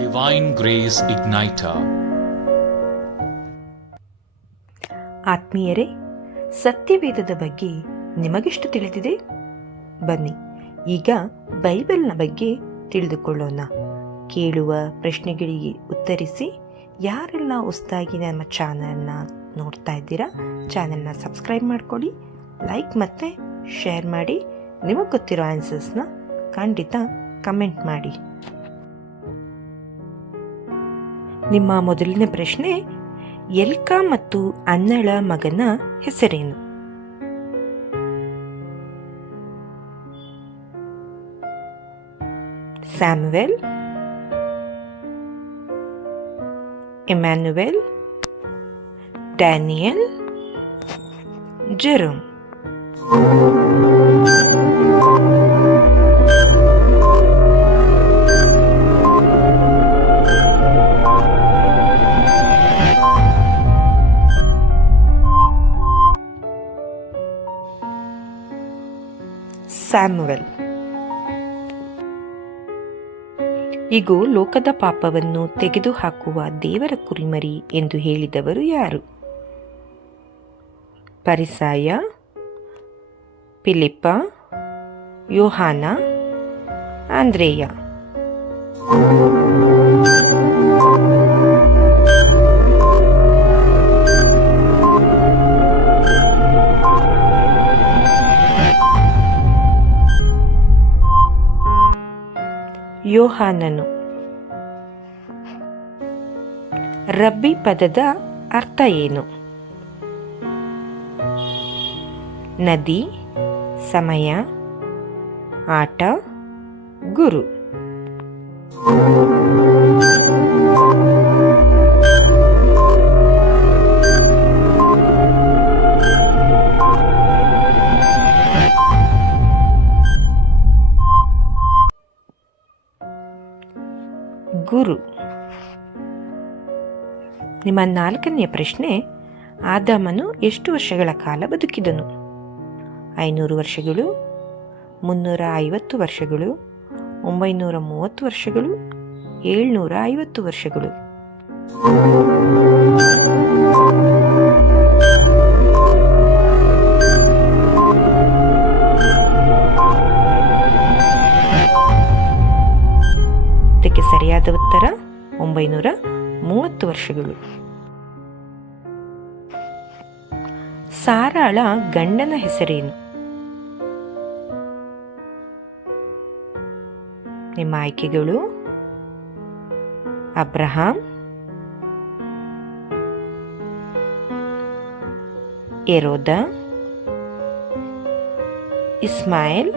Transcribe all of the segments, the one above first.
Divine Grace Igniter. ಆತ್ಮೀಯರೇ, ಸತ್ಯವೇದದ ಬಗ್ಗೆ ನಿಮಗೆಷ್ಟು ತಿಳಿದಿದೆ? ಬನ್ನಿ ಈಗ ಬೈಬಲ್ನ ಬಗ್ಗೆ ತಿಳಿದುಕೊಳ್ಳೋಣ. ಕೇಳುವ ಪ್ರಶ್ನೆಗಳಿಗೆ ಉತ್ತರಿಸಿ. ಯಾರೆಲ್ಲ ಹೊಸದಾಗಿ ನಮ್ಮ ಚಾನಲ್ನ ನೋಡ್ತಾ ಇದ್ದೀರಾ, ಚಾನಲ್ನ ಸಬ್ಸ್ಕ್ರೈಬ್ ಮಾಡ್ಕೊಳ್ಳಿ, ಲೈಕ್ ಮತ್ತು ಶೇರ್ ಮಾಡಿ. ನಿಮಗೆ ಗೊತ್ತಿರೋ ಆನ್ಸರ್ಸ್ನ ಖಂಡಿತ ಕಮೆಂಟ್ ಮಾಡಿ. ನಿಮ್ಮ ಮೊದಲನೇ ಪ್ರಶ್ನೆ, ಎಲ್ಕ ಮತ್ತು ಅನ್ನಳ ಮಗನ ಹೆಸರೇನು? ಸ್ಯಾಮುವೆಲ್, ಎಮ್ಯಾನ್ಯುವೆಲ್, ಡ್ಯಾನಿಯಲ್, ಜೆರೋಮ್. ಸ್ಯಾಮುವೆಲ್. ಇಗೋ, ಲೋಕದ ಪಾಪವನ್ನು ತೆಗೆದುಹಾಕುವ ದೇವರ ಕುರಿಮರಿ ಎಂದು ಹೇಳಿದವರು ಯಾರು? ಪರಿಸಾಯ, ಫಿಲಿಪ್ಪ, ಯೋಹಾನ, ಆಂದ್ರೇಯ. ಯೋಹಾನನು. ರಬ್ಬಿ ಪದದ ಅರ್ಥ ಏನು? ನದಿ, ಸಮಯ, ಆಟ, ಗುರು. ಗುರು. ನಿಮ್ಮ ನಾಲ್ಕನೆಯ ಪ್ರಶ್ನೆ, ಆದಾಮನು ಎಷ್ಟು ವರ್ಷಗಳ ಕಾಲ ಬದುಕಿದನು? 500 ವರ್ಷಗಳು, 350 ವರ್ಷಗಳು, 930 ವರ್ಷಗಳು, 750 ವರ್ಷಗಳು. ಇದಕ್ಕೆ ಸರಿಯಾದ ಉತ್ತರ 930 ವರ್ಷಗಳು. ಸಾರಾಳ ಗಂಡನ ಹೆಸರೇನು? ನಿಮ್ಮ ಆಯ್ಕೆಗಳು: ಅಬ್ರಹಾಂ, ಎರೋದ, ಇಸ್ಮಾಯೇಲ್,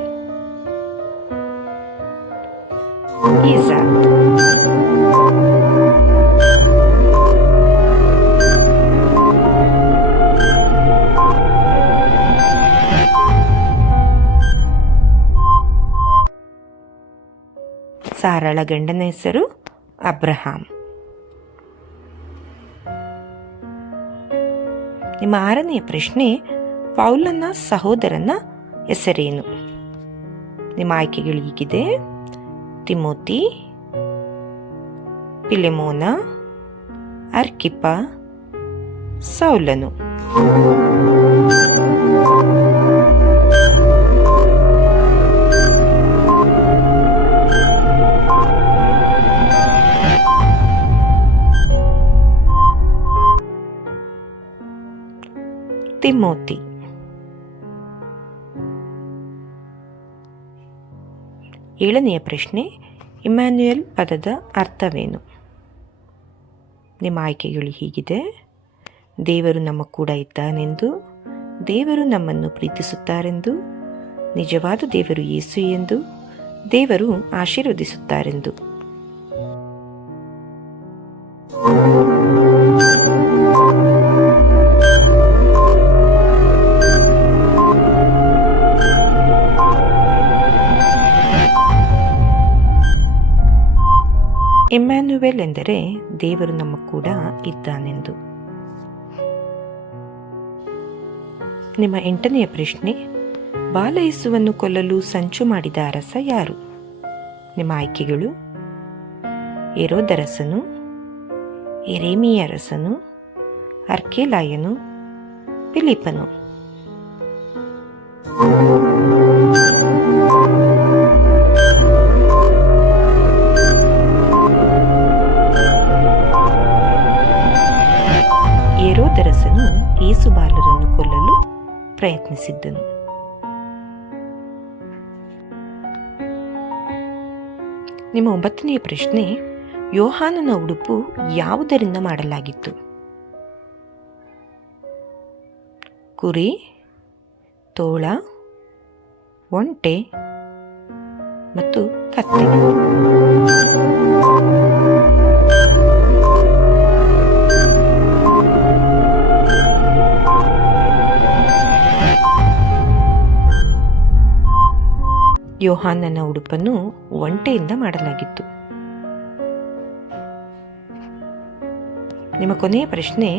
ಈಸಾಕ್. ಸಾರಳ ಗಂಡನ ಹೆಸರು ಅಬ್ರಹಾಂ. ನಿಮ್ಮ 6ನೆಯ ಪ್ರಶ್ನೆ, ಪೌಲನ ಸಹೋದರನ ಹೆಸರೇನು? ನಿಮ್ಮ ಆಯ್ಕೆಗಳು ಹೀಗಿದೆ: ತಿಮೋತಿ, ಪಿಲೆಮೋನ, ಅರ್ಕಿಪ, ಸೌಲನು. ತಿಮೋತಿ. ಏಳನೆಯ ಪ್ರಶ್ನೆ, ಇಮ್ಯಾನ್ಯುಯಲ್ ಪದದ ಅರ್ಥವೇನು? ನಿಮ್ಮ ಆಯ್ಕೆಗಳು ಹೀಗಿದೆ: ದೇವರು ನಮ್ಮ ಕೂಡ ಇದ್ದಾನೆಂದು, ದೇವರು ನಮ್ಮನ್ನು ಪ್ರೀತಿಸುತ್ತಾರೆಂದು, ನಿಜವಾದ ದೇವರು ಯೇಸು ಎಂದು, ದೇವರು ಆಶೀರ್ವದಿಸುತ್ತಾರೆಂದು. ಇಮ್ಯಾನ್ಯುವೆಲ್ ಎಂದರೆ ದೇವರು ನಮ್ಮ ಕೂಡ ಇದ್ದಾನೆಂದು. ನಿಮ್ಮ 8ನೆಯ ಪ್ರಶ್ನೆ, ಬಾಲಯೇಸುವನ್ನು ಕೊಲ್ಲಲು ಸಂಚು ಮಾಡಿದ ಅರಸ ಯಾರು? ನಿಮ್ಮ ಆಯ್ಕೆಗಳು: ಹೆರೋದರಸನು, ಯೆರೆಮೀಯರಸನು, ಅರ್ಕೆಲಾಯನು, ಫಿಲಿಪ್ಪನು. ಹೆರೋದರಸನು ಯೇಸುಬಾಲರನ್ನು ಕೊಲ್ಲಲು ಪ್ರಯತ್ನಿಸಿದ್ದನು. ನಿಮ್ಮ 9ನೆಯ ಪ್ರಶ್ನೆ, ಯೋಹಾನನ ಉಡುಪು ಯಾವುದರಿಂದ ಮಾಡಲಾಗಿತ್ತು? ಕುರಿ, ತೋಳ, ಒಂಟೆ ಮತ್ತು ಕತ್ತೆ. ಯೋಹಾನನ ಉಡುಪನ್ನು ಒಂಟೆಯಿಂದ ಮಾಡಲಾಗಿತ್ತು. ನಿಮ್ಮ ಕೊನೆಯ ಪ್ರಶ್ನೆ,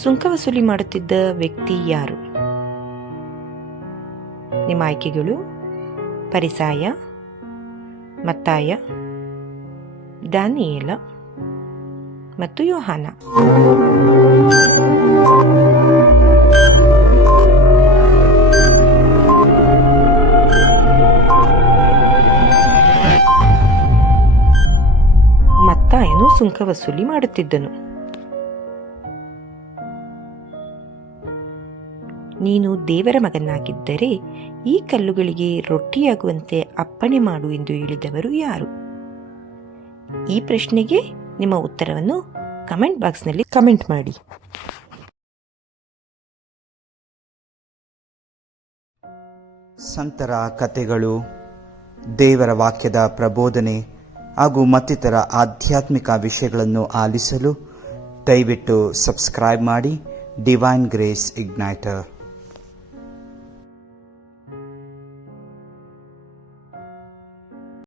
ಸುಂಕ ವಸೂಲಿ ಮಾಡುತ್ತಿದ್ದ ವ್ಯಕ್ತಿ ಯಾರು? ನಿಮ್ಮ ಆಯ್ಕೆಗಳು ಪರಿಸಾಯ, ಮತ್ತಾಯ, ದಾನಿಯೇಲ ಮತ್ತು ಯೋಹಾನ. ಮತ್ತಾಯನು ಸುಂಕ ವಸೂಲಿ ಮಾಡುತ್ತಿದ್ದನು. ನೀನು ದೇವರ ಮಗನಾಗಿದ್ದರೆ ಈ ಕಲ್ಲುಗಳಿಗೆ ರೊಟ್ಟಿಯಾಗುವಂತೆ ಅಪ್ಪಣೆ ಮಾಡು ಎಂದು ಹೇಳಿದವರು ಯಾರು? ಈ ಪ್ರಶ್ನೆಗೆ ನಿಮ್ಮ ಉತ್ತರವನ್ನು ಕಮೆಂಟ್ ಬಾಕ್ಸ್ನಲ್ಲಿ ಕಮೆಂಟ್ ಮಾಡಿ. ಸಂತರ ಕಥೆಗಳು, ದೇವರ ವಾಕ್ಯದ ಪ್ರಬೋಧನೆ ಹಾಗೂ ಮತ್ತಿತರ ಆಧ್ಯಾತ್ಮಿಕ ವಿಷಯಗಳನ್ನು ಆಲಿಸಲು ದಯವಿಟ್ಟು ಸಬ್ಸ್ಕ್ರೈಬ್ ಮಾಡಿ ಡಿವೈನ್ ಗ್ರೇಸ್ ಇಗ್ನೈಟರ್.